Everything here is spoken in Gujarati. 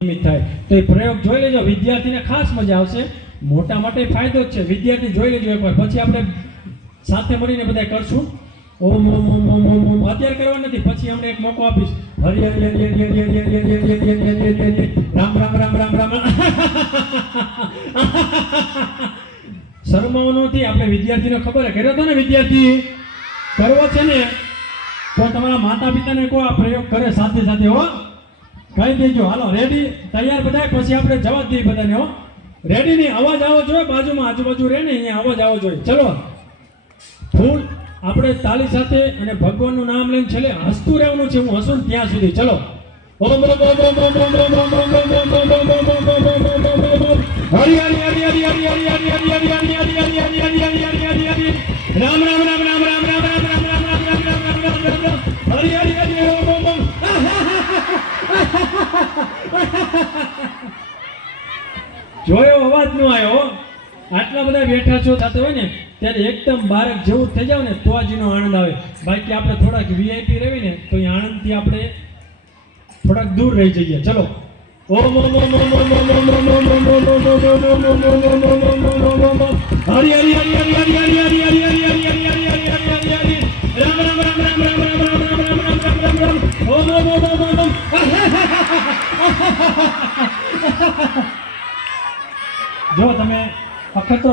થાય તો એ પ્રયોગ જોઈ લેજો, વિદ્યાર્થીને ખાસ મજા આવશે, મોટા માટે ફાયદો જ છે, વિદ્યાર્થી જોઈ લેજો એકવાર, પછી આપણે સાથે મળીને બધા કરશું. ઓમ ઓમ ઓમ ઓમ ઓમ ઓમ અત્યારે કરવા નથી, પછી અમને એક મોકો આપીશ. હરિ હરિ હરિ હરિ હરિ હરિ હરિ હરિ હરિ હરિ હરિ હરિ હરિ રામ રામ રામ રામ રામ. શરમાવાનું નથી, આપણે વિદ્યાર્થીને ખબર કર્યો હતો ને, વિદ્યાર્થી કરવો છે ને તો તમારા માતા પિતાને કહો આ પ્રયોગ કરે સાથે સાથે. હો કહી દેજો. હાલો રેડી, તૈયાર બધા, પછી આપણે જવાબ દઈએ બધાને. હો રેડી નહીં, અવાજ આવો જોઈએ બાજુમાં, આજુબાજુ રહે ને અહીંયા અવાજ આવો જોઈએ. ચલો ફૂલ આપણે તાલી સાથે અને ભગવાનનું નામ લઈને છેલ્લે હસતું રહેવાનું છે, હું હસું ત્યાં સુધી. ચલો ઓમ ઓમ ઓમ ઓમ ઓમ ઓમ ઓમ ઓમ ઓમ ઓમ હરિ હરિ હરિ હરિ હરિ હરિ હરિ હરિ હરિ હરિ હરિ હરિ હરિ હરિ હરિ હરિ હરિ હરિ રામ રામ રામ રામ રામ રામ રામ રામ રામ રામ રામ રામ રામ રામ હરિ હરિ હરિ ઓમ ઓમ ઓમ. જોયો અવાજ નો આવ્યો? આટલા બધા બેઠા છો થતો હોય ને ત્યારે એકદમ બાળક જેવું થઈ જાવ ને તો જ એનો આનંદ આવે. બાકી આપણે થોડાક વીઆઈપી રહેવી ને તો એ આનંદથી આપણે થોડાક દૂર રહી જઈએ. ચલો ઓમ ઓમ ઓમ ઓમ ઓમ ઓમ ઓમ ઓમ ઓમ ઓમ ઓમ ઓમ ઓમ હરિ હરિ હરિ હરિ હરિ હરિ હરિ હરિ હરિ હરિ હરિ હરિ હરિ હરિ હરિ રામ રામ રામ રામ રામ રામ રામ રામ રામ રામ રામ રામ ઓમ ઓમ ઓમ ઓમ ઓમ. જો તમે વખત